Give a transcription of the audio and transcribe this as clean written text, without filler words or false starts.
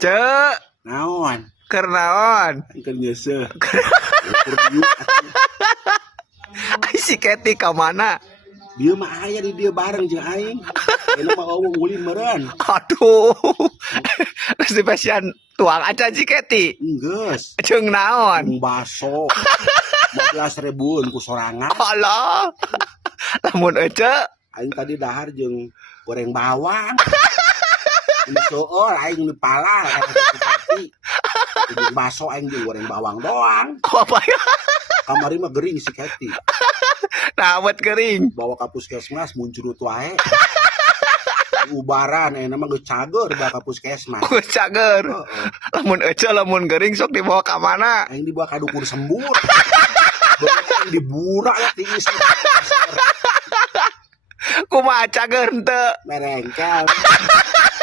Cek, Naon? keur naon? Keur nyeuseum. Ai si Keti ka mana? Dia mah aya di dia bareng jeung aing. Ini mah eueuh ulin meureun. Aduh. Geus dipesian tuang aja si Keti. Geus. Jeung naon? Jeung baso. 15.000 ku sorangan. Alah. Lamun ece Aing tadi dahar jeung goreng bawang. Ini sool aing di pala jeung baso aing jeung goreng bawang doang. apa ya? Kamari mah gering si Keti. Nawet kering. Bawa ka puskesmas muncurut wae. Ubaran enak mah geus cager bawa ka puskesmas. Geus cager. Lamun ece lamun gering sok dibawa ka mana? Aing dibawa ka dukur sembur. Bener diburak ya tiis. Kumaha cager henteu? Merengkel.